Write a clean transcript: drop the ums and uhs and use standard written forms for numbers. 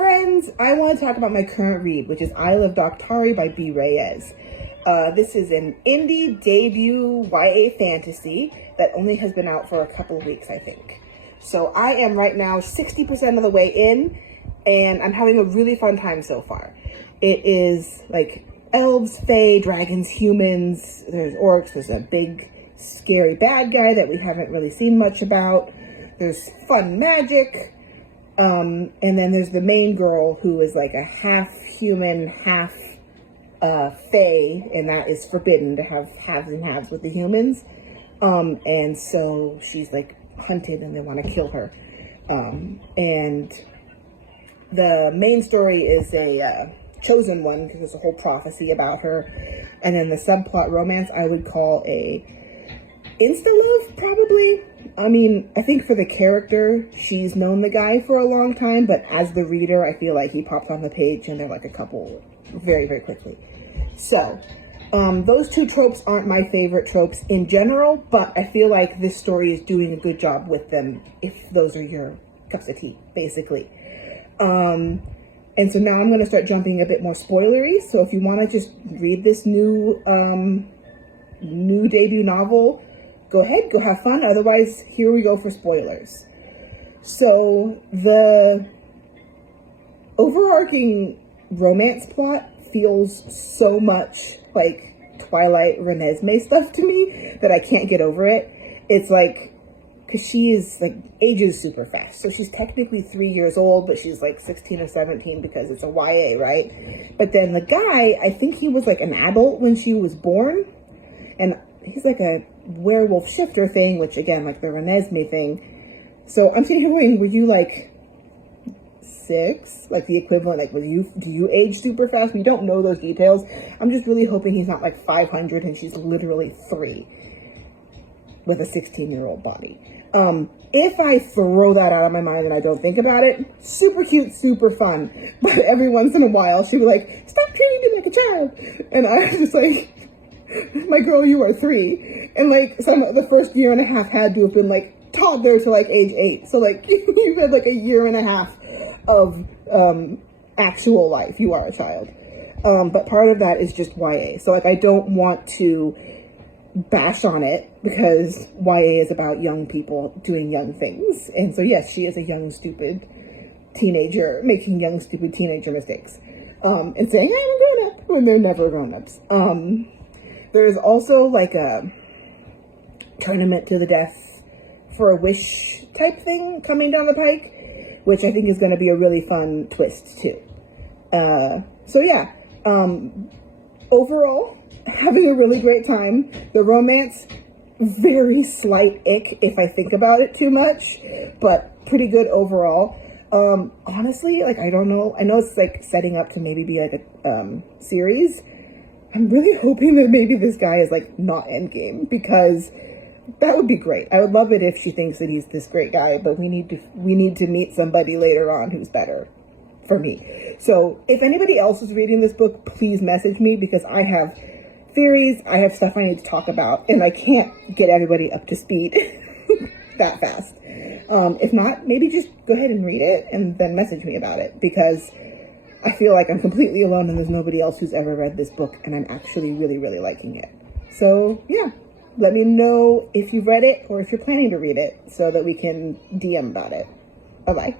friends, I want to talk about my current read, which is I Love Daktari by Reyes. This is an indie debut YA fantasy that only has been out for a couple of weeks, I think. So I am right now 60% of the way in, and I'm having a really fun time so far. It is like elves, fae, dragons, humans, there's orcs, there's a big scary bad guy that we haven't really seen much about, there's fun magic, and then there's the main girl who is like a half human, half fae, and that is forbidden to have halves and halves with the humans. And so she's like hunted and they want to kill her. And the main story is a chosen one because there's a whole prophecy about her. And then the subplot romance I would call a insta-love, probably. I mean, I think for the character, she's known the guy for a long time, but as the reader, I feel like he pops on the page and they're like a couple very, very quickly. So, those two tropes aren't my favorite tropes in general, but I feel like this story is doing a good job with them, if those are your cups of tea, basically. And so now I'm going to start jumping a bit more spoilery, so if you want to just read this new debut novel, go ahead, go have fun. Otherwise, here we go for spoilers. So, the overarching romance plot feels so much like Twilight Renesmee stuff to me that I can't get over it. It's like, because she is like ages super fast. So she's technically 3 years old, but she's like 16 or 17 because it's a YA, right? But then the guy, I think he was like an adult when she was born. And he's like a werewolf shifter thing, which again, like the Renesmee thing. So I'm sitting here wondering, were you like 6, like the equivalent, like do you age super fast? We don't know those details. I'm just really hoping he's not like 500 and she's literally 3 with a 16-year-old body. If I throw that out of my mind and I don't think about it, super cute, super fun. But every once in a while she'd be like, stop treating me like a child. And I was just like, my girl, you are 3. And like the first year and a half had to have been like toddler to like age 8. So like you've had like a year and a half of actual life. You are a child. But part of that is just YA. So like I don't want to bash on it because YA is about young people doing young things. And so yes, she is a young, stupid teenager making young, stupid teenager mistakes. And saying, I'm a grown-up when they're never grown-ups. There's also like a tournament to the death for a wish type thing coming down the pike, which I think is going to be a really fun twist too. So yeah, overall, having a really great time. The romance, very slight ick if I think about it too much, but pretty good overall. Honestly, like, I don't know. I know it's like setting up to maybe be like a series. I'm really hoping that maybe this guy is like not Endgame, because that would be great. I would love it if she thinks that he's this great guy, but we need to meet somebody later on who's better for me. So if anybody else is reading this book, please message me, because I have theories, I have stuff I need to talk about, and I can't get everybody up to speed that fast. If not, maybe just go ahead and read it and then message me about it, because I feel like I'm completely alone and there's nobody else who's ever read this book, and I'm actually really, really liking it. So yeah, let me know if you've read it or if you're planning to read it so that we can DM about it. Bye-bye.